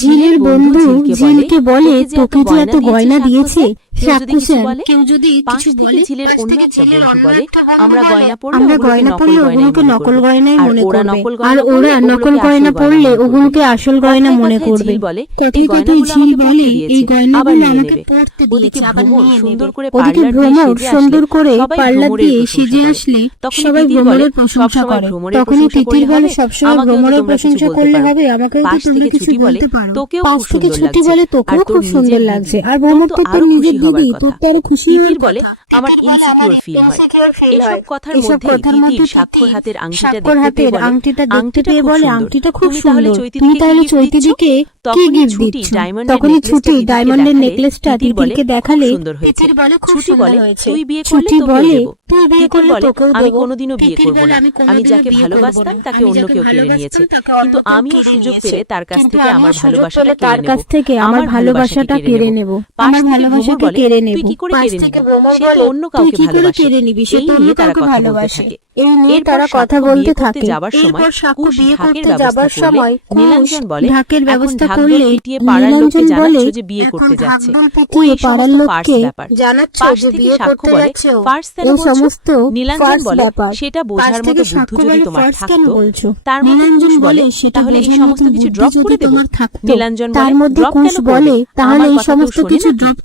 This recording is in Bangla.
ঝিলের বন্ধু ঝিলকে বলে, তোকে যে এত গয়না দিয়েছে। কেউ যদি পাশ থেকে ঝিলের অন্য একটা বন্ধু বলে, আমরা গয়না আমরা গয়না পড়লে ওগুলোকে নকল গয়নাই মনে করবে, আর আর ওরা নকল গয়না পড়লে ওগুলোকে আসল গয়না মনে করবে। কথায় কথায় ঝিল বলে, এই গয়নাগুলো আমাকে পড়তে দিয়েছে, আবার নিয়ে সুন্দর নেবে। করে ওদিকে ভ্রমর সুন্দর করে পার্লার দিয়ে সেজে আসলে সবাই ভ্রমরের প্রশংসা করে। তখনই তিতির বলে, সবসময় ভ্রমরের প্রশংসা করলে হবে, আমাকেও তো তোমরা কিছু বলতে পারো। পাশ থেকে ছুটি বলে, তোকেও খুব সুন্দর লাগছে। আর ভ্রমর তো তোর নিজের দিদি, তোর তো আরো খুশি তিতির বলে, আমার ইনসিকিউর ফিল হয়। এসব কথার মধ্যে তিতির স্বাক্ষর হাতের আংটিটা দেখতে পেয়ে বলে, আংটিটা খুব তাহলে সুন্দর, তুমি তাহলে চৈতিদিকে কি গিফট দিচ্ছ? তখনই ছুটি ডায়মন্ডের নেকলেসটা তিতিরকে দেখালে তিতির বলে, ছুটি বলে, তুই বিয়ে ছুটি বলে, তুই বিয়ে তিতির করলে বলে, তোকেও আমি দেবো। কোনোদিনও বিয়ে করব না। আমি যাকে ভালোবাসতাম তাকে অন্য কেউ কেড়ে নিয়েছে, কিন্তু আমিও সুযোগ পেলে তার কাছ থেকে আমার ভালোবাসাটা তার কাছ থেকে আমার ভালোবাসাটা কেড়ে নেব। আমার ভালোবাসাটা কেড়ে নেব। তুই কি করে কেড়ে নিবি? সে তো অন্য কাউকে ভালোবাসে। কেড়ে নিবি, সে এই তো অন্য নিয়ে তারা কাউকে কথা বলতে ভালোবাসে। থাকে। এই নিয়ে এরপর তারা কথা সাক্ষ্য বলতে বিয়ে করতে থাকে। যাবার সময় এরপর সাক্ষ্য কুশ বিয়ে ঢাকের করতে ব্যবস্থা যাবার করলে সময় নীলাঞ্জন বলে, ঢাকের এখন ব্যবস্থা ঢাকঢোল করলে পিটিয়ে পাড়ার লোককে নীলাঞ্জন বলে, জানাচ্ছ যে বিয়ে করতে যাচ্ছে। ও ওই এই পাড়ার সমস্ত লোককে ফার্স ব্যাপার। জানাচ্ছ পাশ যে থেকে বিয়ে সাক্ষ্য করতে বলে, যাচ্ছে। ফার্স কেন এই বলছো? সমস্ত নীলাঞ্জন ফার্স বলে, ব্যাপার। সেটা পাশ বোঝার থেকে মতো সাক্ষ্য বুদ্ধি যদি বলে, তোমার ফার্স কেন থাকতো। বলছো? তার মধ্যে নীলাঞ্জন কুশ বলে, বলে, সেটা তাহলে এই বোঝার সমস্ত মতো কিছু বুদ্ধি ড্রপ যদি করে দেবো। তোমার থাকতো। নীলাঞ্জন তার বলে, মধ্যে ড্রপ কুশ কেন করবে? বলে, তাহলে আমার এই কথা কেউ সমস্ত শোনে কিছু নাকি? ড্রপ